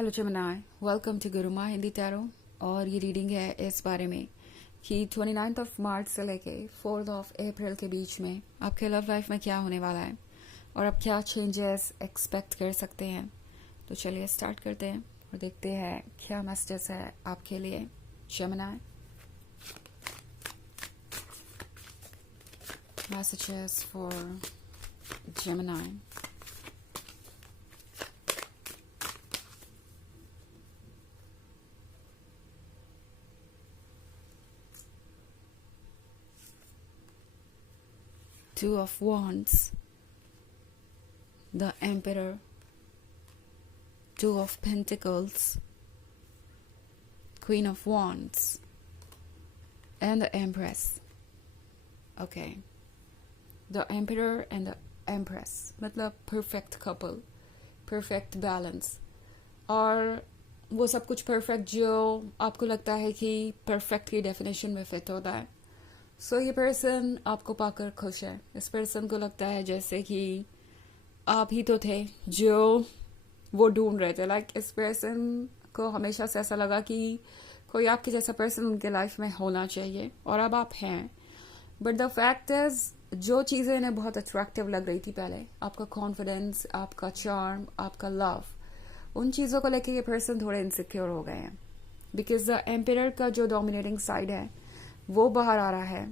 Hello Jamunai, welcome to Guruma Hindi tarot. और ये reading है इस बारे में कि 29 ऑफ मार्च से लेके 4 ऑफ अप्रैल के बीच में आपके लव लाइफ में क्या होने वाला है और आप क्या चेंजेस एक्सपेक्ट कर सकते हैं। तो चलिए स्टार्ट करते हैं और देखते हैं क्या मैसेजेस है आपके लिए Jamunai. Messages for Jamunai. Two of Wands, the Emperor, Two of Pentacles, Queen of Wands, and the Empress. Okay. The Emperor and the Empress मतलब perfect couple, perfect balance, और वो सब कुछ perfect जो आपको लगता है कि perfect की definition में fit होता है। ये पर्सन आपको पाकर खुश है। इस पर्सन को लगता है जैसे कि आप ही तो थे जो वो ढूंढ रहे थे। इस पर्सन को हमेशा से ऐसा लगा कि कोई आपके जैसा पर्सन उनके लाइफ में होना चाहिए और अब आप हैं। बट द फैक्ट इज जो चीज़ें इन्हें बहुत अट्रैक्टिव लग रही थी पहले, आपका कॉन्फिडेंस, आपका चार्म, आपका लव, उन चीज़ों को लेके ये पर्सन थोड़े इनसिक्योर हो गए हैं। बिकॉज द एम्पियर का जो डोमिनेटिंग साइड है वो बाहर आ रहा है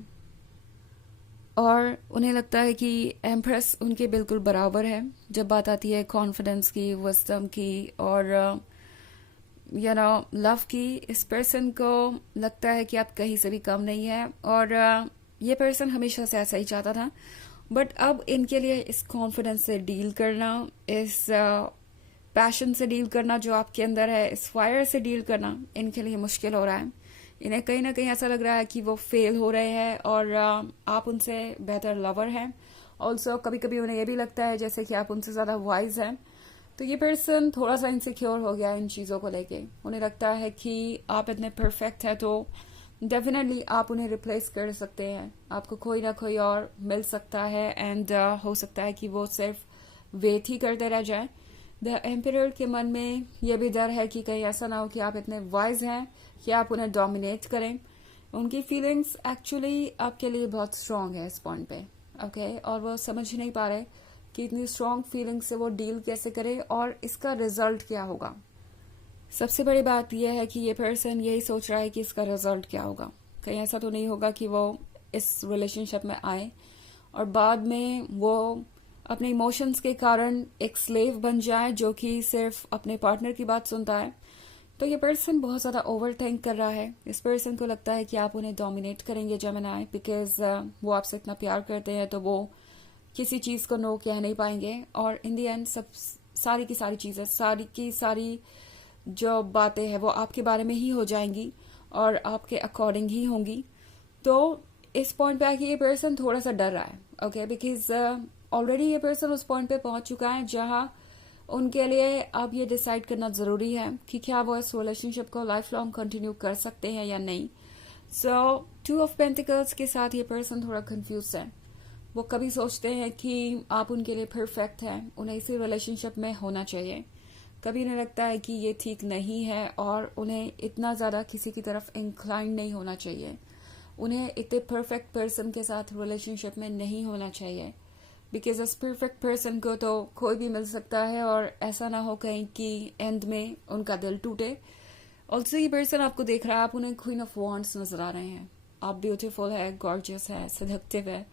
और उन्हें लगता है कि एम्प्रेस उनके बिल्कुल बराबर है जब बात आती है कॉन्फिडेंस की, विजडम की और लव की। इस पर्सन को लगता है कि आप कहीं से भी कम नहीं है और ये पर्सन हमेशा से ऐसा ही चाहता था। बट अब इनके लिए इस कॉन्फिडेंस से डील करना, इस पैशन से डील करना जो आपके अंदर है, इस फायर से डील करना इनके लिए मुश्किल हो रहा है। इन्हें कहीं ना कहीं ऐसा लग रहा है कि वो फेल हो रहे हैं और आप उनसे बेहतर लवर हैं। ऑल्सो कभी कभी उन्हें यह भी लगता है जैसे कि आप उनसे ज़्यादा वाइज हैं। तो ये पर्सन थोड़ा सा इनसिक्योर हो गया इन चीज़ों को लेके। उन्हें लगता है कि आप इतने परफेक्ट हैं तो डेफिनेटली आप उन्हें रिप्लेस कर सकते हैं, आपको कोई ना कोई और मिल सकता है एंड हो सकता है कि वो सिर्फ वेट ही करते रह जाए। द एम्पियर के मन में यह भी डर है कि कहीं ऐसा ना हो कि आप इतने वाइज हैं कि आप उन्हें डोमिनेट करें। उनकी फीलिंग्स एक्चुअली आपके लिए बहुत स्ट्रांग है इस पॉइंट पे, ओके और वो समझ नहीं पा रहे कि इतनी स्ट्रांग फीलिंग से वो डील कैसे करे और इसका रिजल्ट क्या होगा। सबसे बड़ी बात यह है कि ये पर्सन यही सोच रहा है कि इसका रिजल्ट क्या होगा। कहीं ऐसा तो नहीं होगा कि वो इस रिलेशनशिप में आए और बाद में वो अपने इमोशंस के कारण एक स्लेव बन जाए जो कि सिर्फ अपने पार्टनर की बात सुनता है। तो ये पर्सन बहुत ज़्यादा ओवर थिंक कर रहा है। इस पर्सन को लगता है कि आप उन्हें डोमिनेट करेंगे जेमिनी, बिकॉज वो आपसे इतना प्यार करते हैं तो वो किसी चीज़ को नो कह नहीं पाएंगे और इन दी एंड सब सारी की सारी चीज़ें, सारी की सारी जो बातें हैं वो आपके बारे में ही हो जाएंगी और आपके अकॉर्डिंग ही होंगी। तो इस पॉइंट पे आके ये पर्सन थोड़ा सा डर रहा है, ओके, बिकॉज ऑलरेडी ये पर्सन उस पॉइंट पे पहुंच चुका है जहां उनके लिए अब ये डिसाइड करना जरूरी है कि क्या वो इस रिलेशनशिप को लाइफ लॉन्ग कंटिन्यू कर सकते हैं या नहीं। सो 2 ऑफ पेंटिकल्स के साथ ये पर्सन थोड़ा कंफ्यूज है। वो कभी सोचते हैं कि आप उनके लिए परफेक्ट हैं, उन्हें इसी रिलेशनशिप में होना चाहिए। कभी उन्हें लगता है कि ये ठीक नहीं है और उन्हें इतना ज़्यादा किसी की तरफ इंक्लाइन नहीं होना चाहिए। उन्हें इतने परफेक्ट पर्सन के साथ रिलेशनशिप में नहीं होना चाहिए बिकॉज इस परफेक्ट पर्सन को तो कोई भी मिल सकता है और ऐसा ना हो कहीं कि एंड में उनका दिल टूटे। ऑल्सो ये पर्सन आपको देख रहा है, आप उन्हें क्वीन ऑफ वॉन्ड्स नजर आ रहे हैं। आप ब्यूटीफुल है, गॉर्जियस है, सेडक्टिव है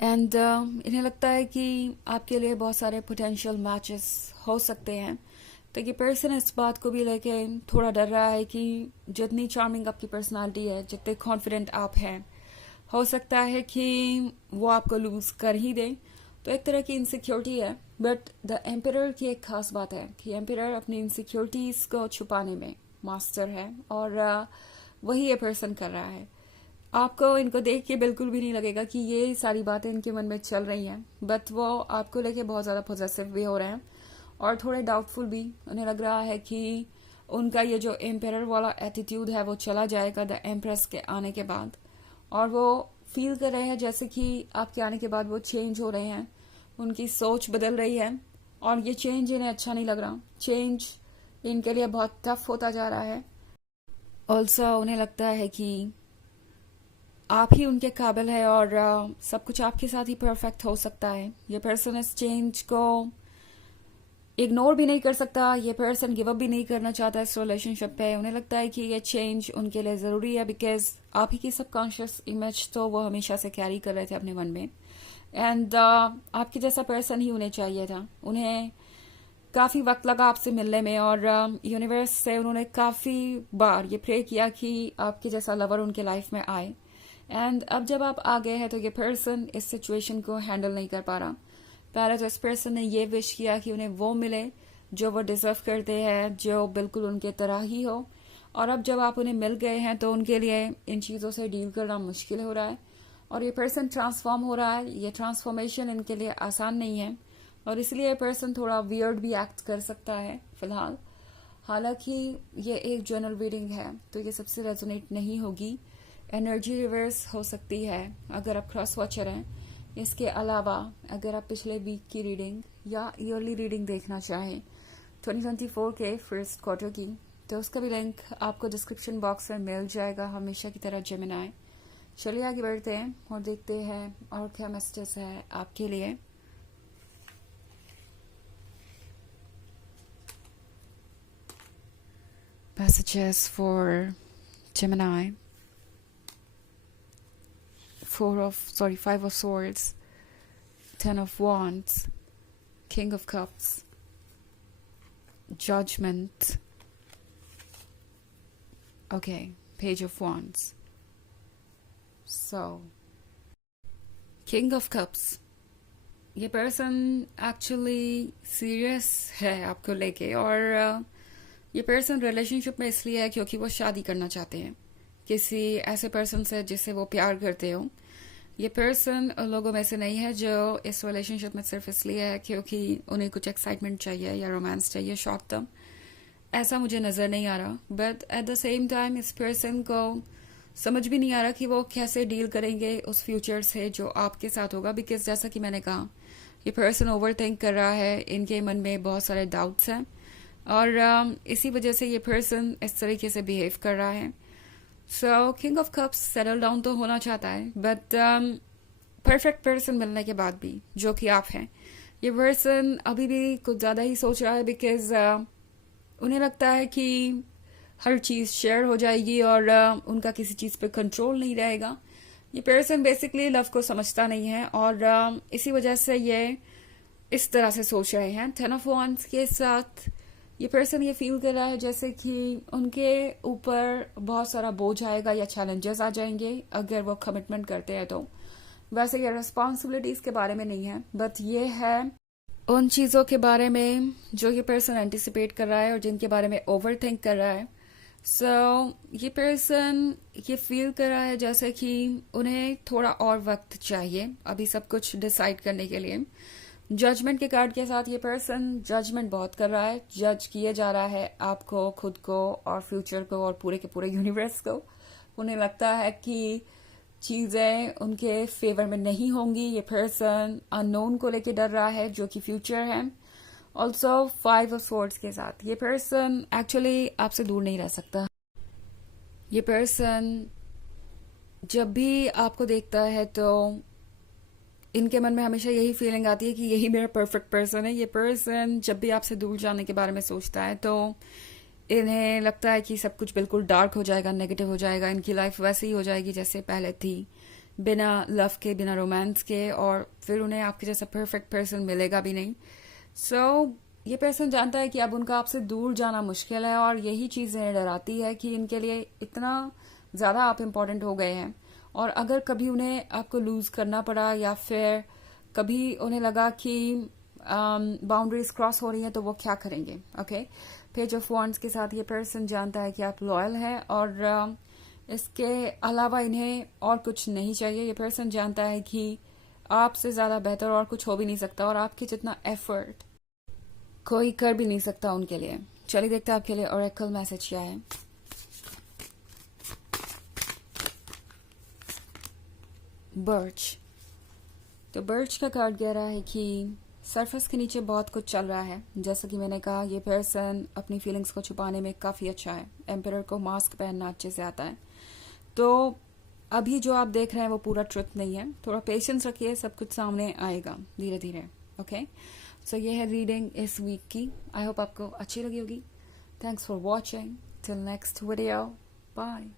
एंड इन्हें लगता है कि आपके लिए बहुत सारे पोटेंशियल मैचेस हो सकते हैं। तो ये पर्सन इस बात को भी लेके थोड़ा डर रहा है कि जितनी चार्मिंग आपकी पर्सनालिटी है, जितने कॉन्फिडेंट आप हैं, हो सकता है कि वो आपको लूज कर ही दें। तो एक तरह की इनसिक्योरिटी है। बट द एम्पियर की एक खास बात है कि एम्पियर अपनी इनसिक्योरिटीज को छुपाने में मास्टर है और वही ये पर्सन कर रहा है। आपको इनको देख के बिल्कुल भी नहीं लगेगा कि ये सारी बातें इनके मन में चल रही हैं, बट वो आपको लेके बहुत ज़्यादा पॉजिटिव भी हो रहे हैं और थोड़े डाउटफुल भी। उन्हें लग रहा है कि उनका ये जो एम्पियर वाला एटीट्यूड है वो चला जाएगा द एम्प्रेस के आने के बाद, और वो फील कर रहे हैं जैसे कि आपके आने के बाद वो चेंज हो रहे हैं, उनकी सोच बदल रही है और ये चेंज इन्हें अच्छा नहीं लग रहा। चेंज इनके लिए बहुत टफ होता जा रहा है। ऑल्सो उन्हें लगता है कि आप ही उनके काबिल है और सब कुछ आपके साथ ही परफेक्ट हो सकता है। ये पर्सन इस चेंज को इग्नोर भी नहीं कर सकता, ये पर्सन गिव अप भी नहीं करना चाहता इस रिलेशनशिप पे। उन्हें लगता है कि ये चेंज उनके लिए ज़रूरी है, बिकॉज आप ही की सबकॉन्शियस इमेज तो वो हमेशा से कैरी कर रहे थे अपने मन में। एंड आपके जैसा पर्सन ही उन्हें चाहिए था। उन्हें काफ़ी वक्त लगा आपसे मिलने में और यूनिवर्स से उन्होंने काफ़ी बार ये प्रे किया कि आपके जैसा लवर उनके लाइफ में आए। एंड अब जब आप आ गए हैं तो ये पर्सन इस सिचुएशन को हैंडल नहीं कर पा रहा। पहले तो इस पर्सन ने ये विश किया कि उन्हें वो मिले जो वो डिजर्व करते हैं, जो बिल्कुल उनके तरह ही हो। और अब जब आप उन्हें मिल गए हैं तो उनके लिए इन चीज़ों से डील करना मुश्किल हो रहा है और ये पर्सन ट्रांसफॉर्म हो रहा है। ये ट्रांसफॉर्मेशन इनके लिए आसान नहीं है और इसलिए ये पर्सन थोड़ा वियर्ड भी एक्ट कर सकता है फिलहाल। हालांकि ये एक जनरल रीडिंग है तो ये सबसे रेजोनेट नहीं होगी। एनर्जी रिवर्स हो सकती है अगर आप क्रॉस वॉचर हैं। इसके अलावा अगर आप पिछले वीक की रीडिंग या ईयरली रीडिंग देखना चाहें 2024 के फर्स्ट क्वार्टर की, तो उसका भी लिंक आपको डिस्क्रिप्शन बॉक्स में मिल जाएगा, हमेशा की तरह जेमिनी। चलिए आगे बढ़ते हैं और देखते हैं और क्या मैसेजेस है आपके लिए। Messages for Gemini. 5 of Swords, 10 of Wands, King of Cups, Judgment. Okay, Page of Wands. So, King of Cups. ये पर्सन एक्चुअली सीरियस है आपको लेके और ये पर्सन रिलेशनशिप में इसलिए है क्योंकि वो शादी करना चाहते हैं किसी ऐसे पर्सन से जिससे वो प्यार करते हो। ये पर्सन लोगों में से नहीं है जो इस रिलेशनशिप में सिर्फ इसलिए है क्योंकि उन्हें कुछ एक्साइटमेंट चाहिए या रोमांस चाहिए शॉर्ट टर्म। ऐसा मुझे नज़र नहीं आ रहा, but at the same time इस पर्सन को समझ भी नहीं आ रहा कि वो कैसे डील करेंगे उस फ्यूचर से जो आपके साथ होगा। बिकॉज जैसा कि मैंने कहा, ये पर्सन ओवर थिंक कर रहा है, इनके मन में बहुत सारे डाउट्स हैं और इसी वजह से ये पर्सन इस तरीके से बिहेव कर रहा है। So king of cups settle down तो होना चाहता है, बट परफेक्ट पर्सन मिलने के बाद भी जो कि आप हैं, ये पर्सन अभी भी कुछ ज़्यादा ही सोच रहा है। बिकॉज उन्हें लगता है कि हर चीज़ शेयर हो जाएगी और उनका किसी चीज़ पे कंट्रोल नहीं रहेगा। ये पर्सन बेसिकली लव को समझता नहीं है और इसी वजह से ये इस तरह से सोच रहे हैं। 10 ऑफ वांड्स के साथ ये पर्सन ये फील कर रहा है जैसे कि उनके ऊपर बहुत सारा बोझ आएगा या चैलेंजेस आ जाएंगे अगर वो कमिटमेंट करते हैं तो। वैसे ये रिस्पॉन्सिबिलिटीज के बारे में नहीं है, बट ये है उन चीज़ों के बारे में जो ये पर्सन एंटिसिपेट कर रहा है और जिनके बारे में ओवर थिंक कर रहा है। ये पर्सन ये फील कर रहा है जैसे कि उन्हें थोड़ा और वक्त चाहिए अभी सब कुछ डिसाइड करने के लिए। जजमेंट के कार्ड के साथ ये पर्सन जजमेंट बहुत कर रहा है, जज किए जा रहा है आपको, खुद को और फ्यूचर को और पूरे के पूरे यूनिवर्स को। उन्हें लगता है कि चीज़ें उनके फेवर में नहीं होंगी। ये पर्सन अननोन को लेके डर रहा है जो कि फ्यूचर है। ऑल्सो 5 ऑफ स्वॉर्ड्स के साथ ये पर्सन एक्चुअली आपसे दूर नहीं रह सकता। ये पर्सन जब भी आपको देखता है तो इनके मन में हमेशा यही फीलिंग आती है कि यही मेरा परफेक्ट पर्सन है। ये पर्सन जब भी आपसे दूर जाने के बारे में सोचता है तो इन्हें लगता है कि सब कुछ बिल्कुल डार्क हो जाएगा, नेगेटिव हो जाएगा, इनकी लाइफ वैसे ही हो जाएगी जैसे पहले थी, बिना लव के, बिना रोमांस के, और फिर उन्हें आपके जैसा परफेक्ट पर्सन मिलेगा भी नहीं। ये पर्सन जानता है कि अब उनका आपसे दूर जाना मुश्किल है और यही चीज़ इन्हें डराती है कि इनके लिए इतना ज़्यादा आप इम्पोर्टेंट हो गए हैं और अगर कभी उन्हें आपको लूज करना पड़ा या फिर कभी उन्हें लगा कि बाउंड्रीज क्रॉस हो रही हैं तो वो क्या करेंगे। ओके, पेज ऑफ वॉन्ड्स के साथ ये पर्सन जानता है कि आप लॉयल हैं और इसके अलावा इन्हें और कुछ नहीं चाहिए। ये पर्सन जानता है कि आपसे ज़्यादा बेहतर और कुछ हो भी नहीं सकता और आपके जितना एफर्ट कोई कर भी नहीं सकता उनके लिए। चलिए देखते हैं आपके लिए ओरेकल मैसेज क्या है। बर्च, तो बर्च का कार्ड कह रहा है कि सरफेस के नीचे बहुत कुछ चल रहा है। जैसा कि मैंने कहा, ये पर्सन अपनी फीलिंग्स को छुपाने में काफ़ी अच्छा है। एम्परर को मास्क पहनना अच्छे से आता है। तो अभी जो आप देख रहे हैं वो पूरा ट्रुथ नहीं है। थोड़ा पेशेंस रखिए, सब कुछ सामने आएगा धीरे धीरे। ओके, सो ये है रीडिंग इस वीक की। आई होप आपको अच्छी लगी होगी। Thanks for watching. Till next video, bye.